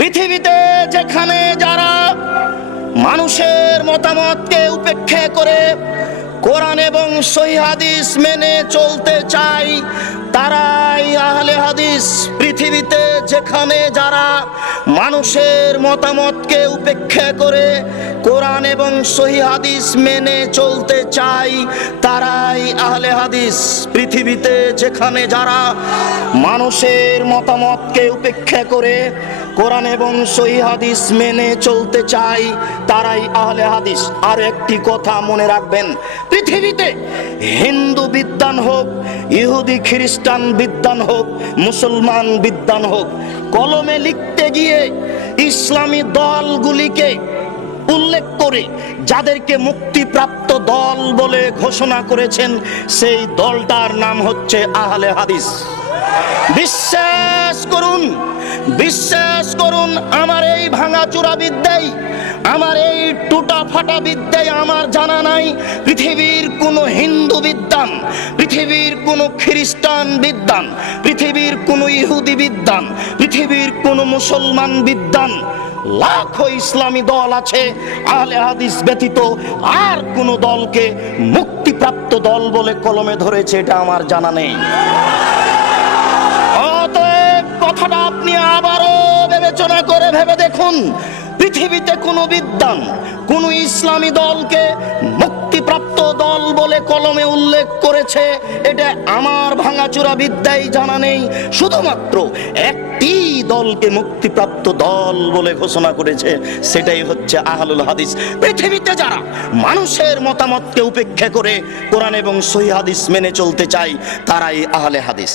পৃথিবীতে যেখানে যারা মানুষের মতামতকে উপেক্ষা করে কোরআন এবং সহিহ হাদিস মেনে চলতে চায় তারাই আহলে হাদিস। পৃথিবীতে যেখানে যারা মানুষের মতামতকে উপেক্ষা করে কোরআন এবং সহিহ হাদিস মেনে চলতে চায় তারাই আহলে হাদিস। পৃথিবীতে যেখানে যারা মানুষের মতামতকে উপেক্ষা করে কোরআন এবং সহিহ হাদিস মেনে চলতে চায় তারাই আহলে হাদিস। আর একটি কথা মনে রাখবেন, পৃথিবীতে হিন্দু বিদ্বান হোক, ইহুদি খ্রিস্টান বিদ্বান হোক, মুসলমান বিদ্বান হোক, কলমে লিখতে গিয়ে ইসলামী দলগুলিকে উল্লেখ করে যাদেরকে মুক্তিপ্রাপ্ত দল বলে ঘোষণা করেছেন সেই দলটার নাম হচ্ছে আহলে হাদিস। বিশ্বাস করুন, বিশ্বাস করুন, আমার এই ভাঙাচোরা বিদ্যায়, আমার এই টুটা ফাটা বিদ্যায় আমার জানা নাই পৃথিবীর কোনো হিন্দু বিদ্বান, পৃথিবীর কোনো খ্রিস্টান বিদ্বান, পৃথিবীর কোনো ইহুদি বিদ্বান, পৃথিবীর কোনো মুসলমান বিদ্বান, লাখো ইসলামী দল আছে, আহলে হাদিস ব্যতীত আর কোনো দলকে মুক্তিপ্রাপ্ত দল বলে কলমে ধরেছে এটা আমার জানা নেই। অতএব কথাটা আপনি আবারও বিবেচনা করে ভেবে দেখুন, পৃথিবীতে কোনো বিদ্বান কোন ইসলামী দলকে মুক্তিপ্রাপ্ত দল বলে কলমে উল্লেখ করেছে এটা আমার ভাঙাচোরা বিদ্যায় জানা নেই। শুধুমাত্র একটি দলকে মুক্তিপ্রাপ্ত দল বলে ঘোষণা করেছে, সেটাই হচ্ছে আহলুল হাদিস। পৃথিবীতে যারা মানুষের মতামতকে উপেক্ষা করে কোরআন এবং সহিহ হাদিস মেনে চলতে চায় তারাই আহলে হাদিস।